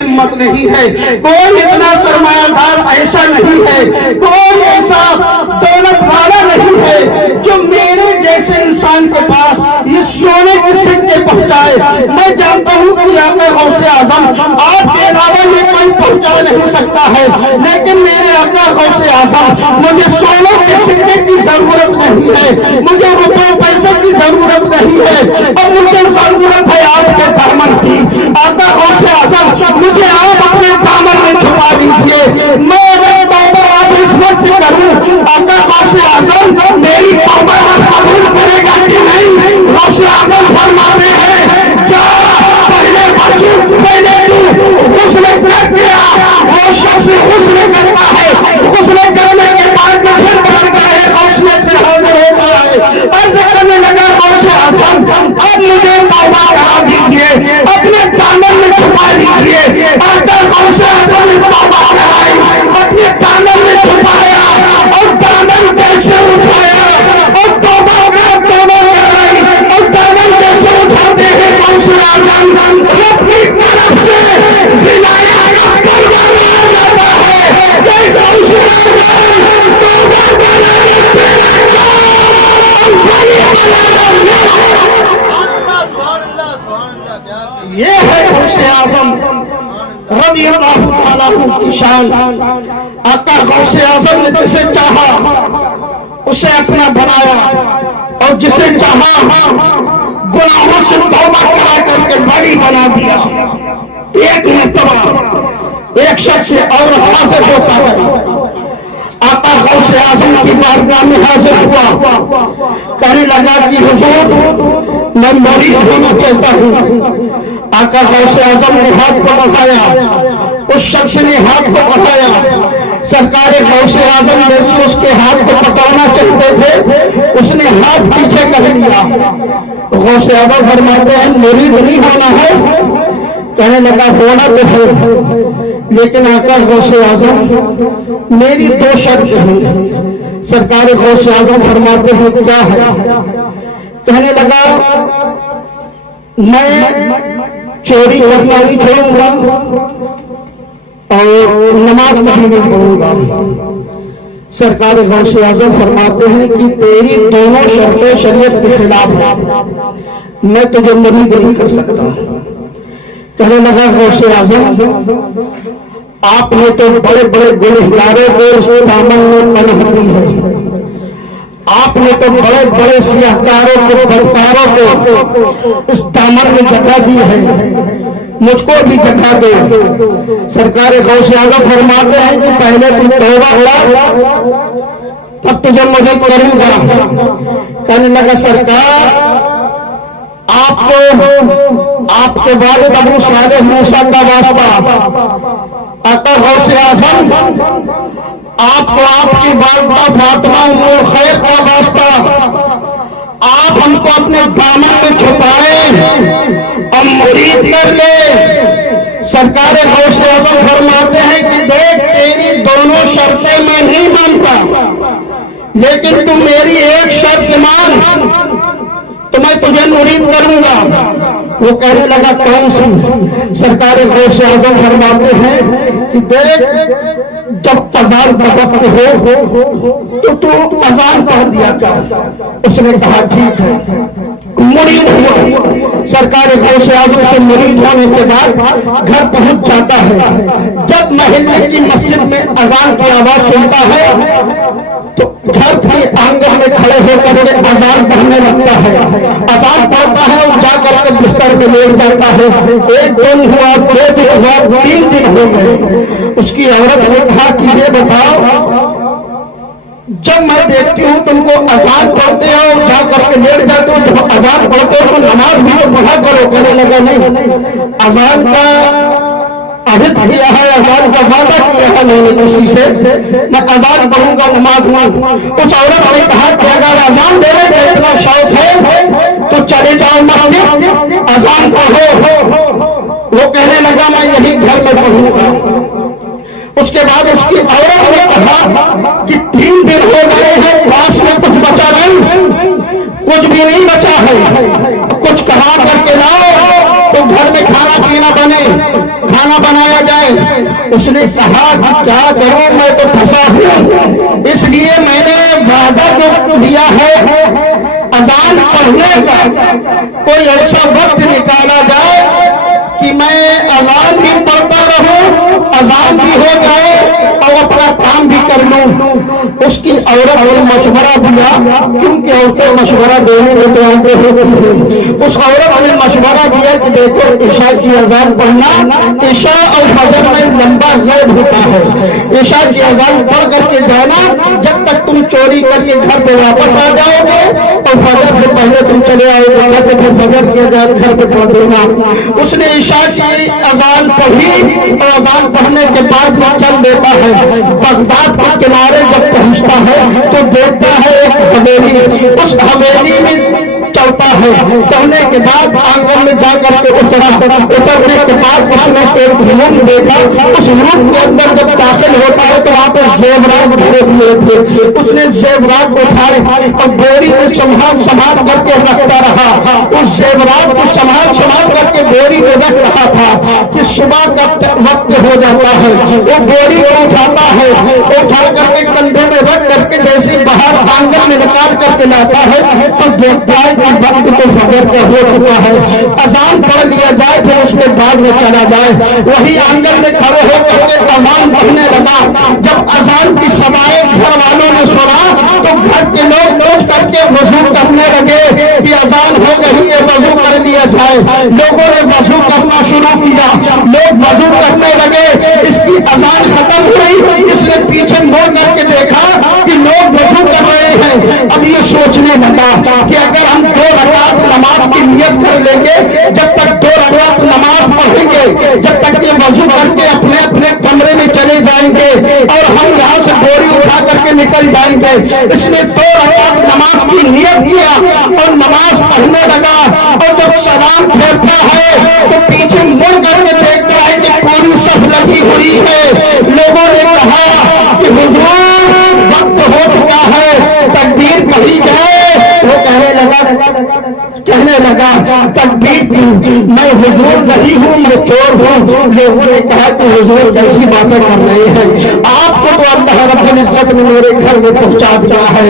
हिम्मत नहीं है, कोई इतना सरमायादार ऐसा नहीं है, कोई ऐसा दौलत वाला नहीं है जो मेरे जैसे इंसान के पास ये सोने के सिक्के पहुंचाए। मैं जानता हूँ कि आका गौसे आजम आपके अलावा ये कोई पहुंचा नहीं सकता है, लेकिन मेरे आका गौसे आजम मुझे सोने के सिक्के की जरूरत नहीं है, मुझे रुपए पैसे की जरूरत नहीं है, और मुझे जरूरत है आपके दामन की। आका गौसे आजम मुझे आप अपने दामन में छुपा दीजिए। मैं अगर तौबा आप इस वक्त करूं, आका गौसे आजम मेरी तौबा कबूल करेगा कि नहीं? गौसे आजम फरमाते हैं जा पहले बचू, पहले तू गुस्ल कर गया। वो शख्स गुस्ल करता है, गुस्ल करने के बाद में फिर बचता है, गौसे पे हाजिर होता है। अर्ज करने लगा गौसे आजम अब मुझे तौबा करा दीजिए, अपने दामन में छुपा दीजिए। आका गौसे आजम ने तौबा कराई, अपने दामन में छुपाया और दामन कैसे उठाया और तौबा कराई और दामन कैसे उठाते हैं गौसे आजम अपनी तरफ से विलाया का पर्दा लाया जाता है। जय गौसे आजम तौबा कराने तेरा ये है गौसे आजम रज़ी अल्लाह तआला अन्हु की शान। आका गौसे आजम ने जिसे चाहा उसे अपना बनाया और जिसे चाहा गुनाहों से तौबा करा करके बड़ी बना दिया। एक मर्तबा एक शख्स और हाजिर होता है, आका गौसे आजम की बारगाह में हाजिर हुआ, कहने लगा कि हुजूर मैं मुरीद होना चाहता हूँ। आका गौसे आजम ने हाथ को बढ़ाया, उस शख्स ने हाथ को बढ़ाया। सरकार गौसे आजम जैसे उसके हाथ को पकड़ना चाहते थे, उसने हाथ पीछे कर लिया। गौसे आजम फरमाते हैं मुरीद नहीं होना है? कहने लगा होना तो है, लेकिन आका गौसे आजम मेरी दो शर्त हैं। सरकार गौसे आजम फरमाते हैं क्या है? कहने लगा मैं चोरी करना नहीं छोड़ूंगा और नमाज पढ़नी नहीं पढ़ूंगा। सरकार गौसे आजम फरमाते हैं कि तेरी दोनों शर्तें शरीयत के खिलाफ है, मैं तुझे मुरीद नहीं कर सकता। कहने लगा गौसे आजम आपने तो बड़े बड़े गुनहगारों को इस दामन में पनाह दी है, आपने तो बड़े बड़े सियाहकारों को बदकारों को इस दामन में जगह दी है, मुझको भी जगह दो। सरकार गौसे आजम फरमाते हैं कि पहले तू तौबा कर तब तुझे मदद करूंगा। कहने लगा सरकार आपके बाद अबू सालेह मूसा का वास्ता, आका गौसे आजम आपको आपकी वालिदा फातिमा उम्मुल खैर का वास्ता, आप हमको अपने दामन में छुपाए और मुरीद कर ले। सरकार गौसे आजम फरमाते हैं कि देख तेरी दोनों शर्तें मैं नहीं मानता, लेकिन तू मेरी एक शर्त मान तो मैं तुझे मुरीद करूंगा। वो कहने लगा कौन सी? सरकार गौसे आजम फरमाते हैं कि देख जब अजान का वक्त हो तो तू अजान पढ़ दिया कर। उसने कहा ठीक है, मुरीद हुआ। सरकार गौसे आजम से मुरीद होने के बाद घर पहुंच जाता है। जब महल्ले की मस्जिद में अजान की आवाज सुनता है तो घर के आंगन में खड़े होकर के अजान पढ़ने लगता है। अजान पढ़ता है और जाकर के बिस्तर में लेट जाता है। एक दिन हुआ, दो दिन हुआ, 3 दिन हो गए। उसकी औरत ने कहा कि ये बताओ जब मैं देखती हूँ तुमको अजान पढ़ते हो जा करके लेट जाते हो, जब अजान पढ़ते हो तो नमाज भी तो पढ़ा करो। कहने लगा नहीं, अजान का अहित किया है, अजान का वादा किया है मैंने किसी से, मैं अजान पढ़ूंगा नमाज नहीं। उस औरत ने कहा कि अगर अजान देने का इतना शौक है तो चले जाओ मस्जिद अजान पढ़ो। वो कहने लगा मैं यही घर में पढ़ूंगा। उसके बाद उसकी औरत ने कहा कि 3 दिन हो गए हैं, पास में कुछ बचा नहीं, कुछ भी नहीं बचा है, कुछ कहा करके लाओ तो घर में खाना पीना बने। खाना खाना बनाया जाए। उसने कहा कि क्या करूं, मैं तो फंसा हूं, इसलिए मैंने वादा जो लिया है अजान पढ़ने का, कोई ऐसा वक्त निकाला जाए कि मैं अजान भी पढ़ता रहूं, अजान भी हो जाए और अपना काम भी कर लूं। उसकी औरत ने मशवरा दिया, क्योंकि औरतें मशवरा देने में तो आगे होती है। उस औरत ने मशवरा दिया कि देखो, ईशा की अजान पढ़ना, ईशा और फजर में लंबा गैब होता है। ईशा की अजान पढ़ करके जाना, जब तक तुम चोरी करके घर पे वापस आ जाओगे और फजर से पहले तुम चले आओगे घर पे, फिर फजर की अजान घर पे पढ़ देना। उसने ईशा की अजान पढ़ी और अजान पढ़ने के बाद में चल देता है। बगदाद के किनारे जब पहुंचता है तो देखता है एक हवेली, उस हवेली में चलता है। चलने के बाद आंगन में जाकर के उतरने के बाद उसने एक रूम देखा। उस रूम के अंदर जब दाखिल होता है तो वहां पर जेवरात भरे हुए थे। उसने जेवरात उठाए और बोरी में संभाल करके रखता रहा। उस जेवरात को संभाल करके बोरी में रख रहा था कि सुबह का वक्त हो जाता है। वो बोरी को उठाता है, उठा करके कंधे में रख करके जैसे बाहर आंगन में निकाल करके लाता है तो देखता है कि वक्त तो फजर का हो चुका है। अजान पढ़ लिया जाए फिर उसके बाद में चला जाए। वही आंगन में खड़े होकर के अजान पढ़ने लगा। जब अजान की समाएं घर वालों ने सुना तो घर के लोग उठ करके वजू करने लगे कि अजान हो गई है, वजू कर लिया जाए। लोगों ने वजू करना शुरू किया, लोग वजू करने लगे। इसकी अजान खत्म हुई, इसने पीछे मोड़ करके देखा कि लोग वजू कर रहे हैं। अब ये सोचने लगा कि अगर हम 2 रकात नमाज की नियत कर लेंगे, जब तक 2 रकात नमाज पढ़ेंगे, जब तक ये वजू करके अपने अपने कमरे में चले जाएंगे और हम यहाँ से बोरी उठा करके निकल जाएंगे। इसने 2 रकात नमाज की नियत किया और नमाज पढ़ने लगा। और जब सलाम फेरता है तो पीछे मुड़ करके देखता है कि पूरी सफ लगी हुई है। लोगों ने कहा कि हुजूर वक्त हो चुका है, तकबीर पढ़ी जाए। वो कहने लगा तकबीर मैं हुजूर नहीं हूँ, मैं चोर हूँ। लोगों ने कहा कि हुजूर कैसी बातें कर रहे हैं, आपको तो अल्लाह रब्बुल इज्जत ने मेरे घर में पहुंचा दिया है।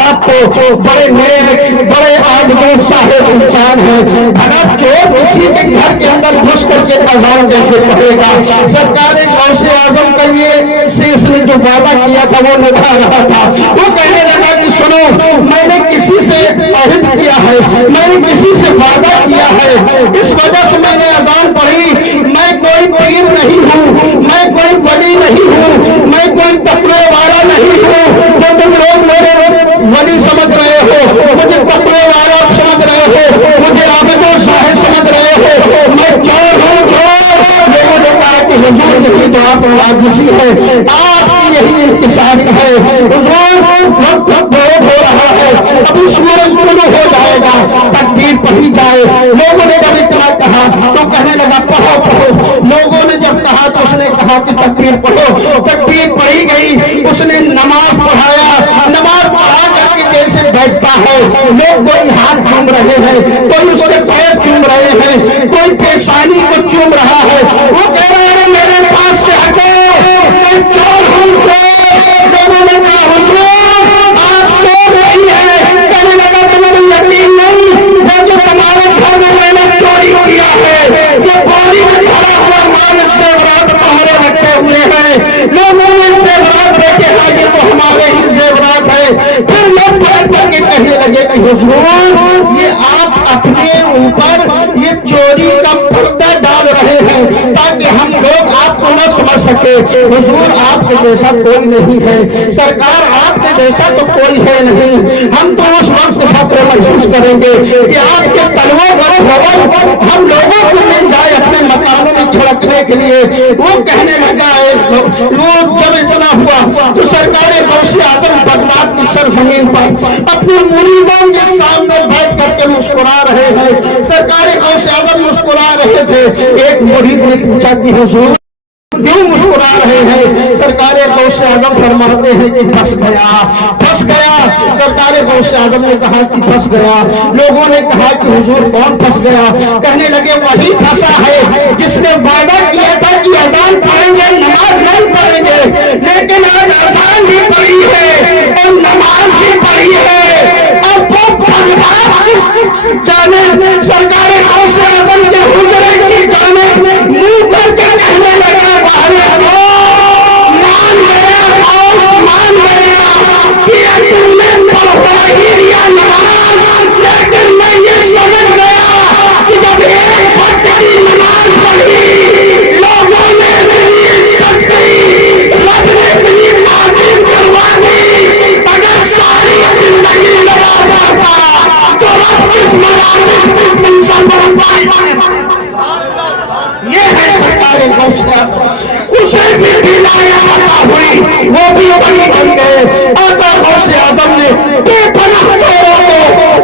आप तो बड़े नेक, बड़े आदमी साहिब इंसान हैं। अगर चोर किसी के घर के अंदर घुस करके अजान कैसे पढ़ेगा? सरकार गौसे आजम का ये इसने जो वादा किया था वो निभा रहा था। वो कहने लगा कि सुनो, मैंने किसी से अहिद किया है, मैंने किसी से वादा किया है, इस वजह से मैंने अजान पढ़ी। मैं कोई पीर नहीं हूँ, मैं कोई वली नहीं हूँ, मैं कोई तकवे वाला नहीं हूँ। तो तुम लोग मेरे वली समझ रहे हो, मुझे तकवे वाला समझ रहे हो, मुझे आबिदो साहिब समझ रहे हो, मैं चोर हूँ, चोर। लोगों ने कहा कि हुजूर यही तो आप आजिज़ी है, आपकी यही इंतसारी है। हुजूर वक्त बहुत हो रहा है, अभी सूरज गुरु हो जाएगा, तकबीर पढ़ी जाए। लोगों ने जब इतना कहा तो कहने लगा पढ़ो पढ़ो। लोगों ने जब कहा तो उसने कहा कि तकबीर पढ़ो। तकबीर पढ़ी गई, उसने नमाज पढ़ाया। नमाज पढ़ा करके जैसे बैठता है, लोग कोई हाथ चूम रहे हैं, कोई उसके पैर चूम रहे हैं, कोई पेशानी को चूम रहा है। वो कह रहे हैं मेरे पास से हटो, मैं चोर हूँ, चोर। लोगों ने कहा हुजूर आप चोर नहीं है। कहने लगा तुम्हें यकीन नहीं, जो तुम्हारे घर में मैंने चोरी किया है, ये बोरी में भरा हुआ माल जेवरात तुम्हारे रखे हुए हैं। लोगों ने जेवरात देखे हैं, ये तो हमारे ही जेवरात है। फिर लोग बैठ करके कहने लगे कि हुजूर ये आप अपने ऊपर ये चोरी का पर्दा डाल रहे हैं ताकि हम लोग आपको न समझ सके। हुजूर आपके जैसा कोई नहीं है, सरकार आपके जैसा तो कोई है नहीं। हम तो उस वक्त फक्र महसूस करेंगे कि आपके तलवों का खबर हम लोगों को मिल जाए अपने मकानों में छिड़कने के लिए। वो कहने लगा है, वो जब इतना हुआ तो सरकार गौसे आजम बगदाद की सरजमीन पर अपने मुरीदों के सामने बैठ करके मुस्कुरा रहे हैं। सरकार गौसे आजम मुस्कुरा रहे थे। एक मुरीद ने पूछा कि हुजूर क्यों मुस्कुरा रहे हैं? सरकार गौसे आजम फरमाते हैं कि फंस गया, फंस गया। सरकार गौसे आजम ने कहा कि फंस गया। लोगों ने कहा कि हुजूर कौन फंस गया? कहने लगे वही फंसा है जिसने वादा किया था कि अजान पढ़ेंगे, नमाज नहीं पढ़ेंगे, लेकिन आज अजान भी पढ़ी है और नमाज भी पढ़ी है। अब वो जाने सरकार गौसे आजम के हुजरे की जाने मुंह करके कहने लगा मान गया कि तुमने पढ़वा ही लिया नमाज, लेकिन मैं ये समझ गया कि जब एक वक्त की नमाज पढ़ी लोगों ने इतनी इज्जत की, रब ने इतनी ताज़ीम करवा दी, अगर सारी जिंदगी नमाज पढ़ता तो रब किस मरातब इंसान पर ये है सरकार गौसे। उसे भी विलायत अता हुई, वो भी वली बन गए। आका गौसे आजम ने बेपनाह चोरों को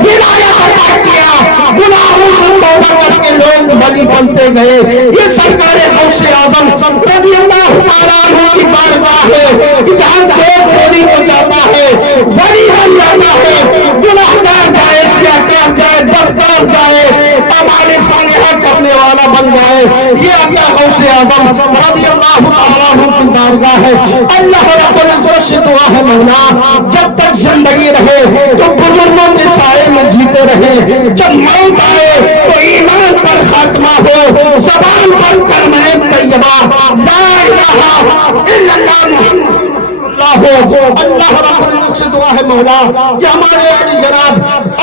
विलायत अता किया, गुनाहों से तौबा करके लोग वली बनते गए। ये सरकार गौसे आजम रज़ियल्लाहु ताला अन्हु की बारगाह है कि जहाँ चोर चोरी हो जाता है वली बन जाता है, गुनाहगार जाए, सियाकार जाए, बदकार जाए, अमाले सालिहा करने वाला बन जाए। ये आका गौसे आजम रज़ियल्लाहु ताला अन्हु की बारगाह है। अल्लाह रब्बुल इज्जत से दुआ है मौला जब तक जिंदगी रहे तो बुजुर्गों के साए में जीते रहे, जब मौत आए तो ईमान पर खात्मा हो, ज़बान पर कलमा तैयबा ला इलाहा इल्लल्लाह हो। अल्लाह रब्बुल इज्जत से दुआ है मौला कि हमारे अली जनाब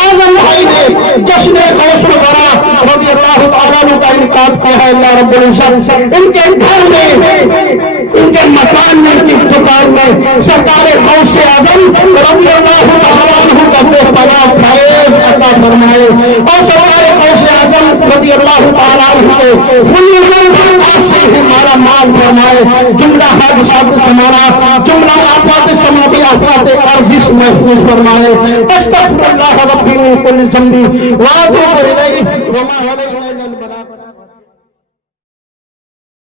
आजम भाई ने जश्न गौस वगैरह रज़ियल्लाहु ताला अन्हु का इनकार किया है। अल्लाह रब्बुल इज्जत इनके घर में, इनके मकान में, इनकी दुकान में सरकार गौसे आजम रज़ियल्लाहु ताला अन्हु का बेपना फैज़ अता फरमाए और सरकार गौसे आजम रज़ियल्लाहु ताला अन्हु के फुल से हमारा माल फरमाए, जुमला हादिसात से हमारा जुमला आफात से हमारी आफात अर्ज़ी महफूज फरमाए। अस्तग़फिरुल्लाह रब्बी मिन कुल्ली ज़ंबी व अतूबु इलैहि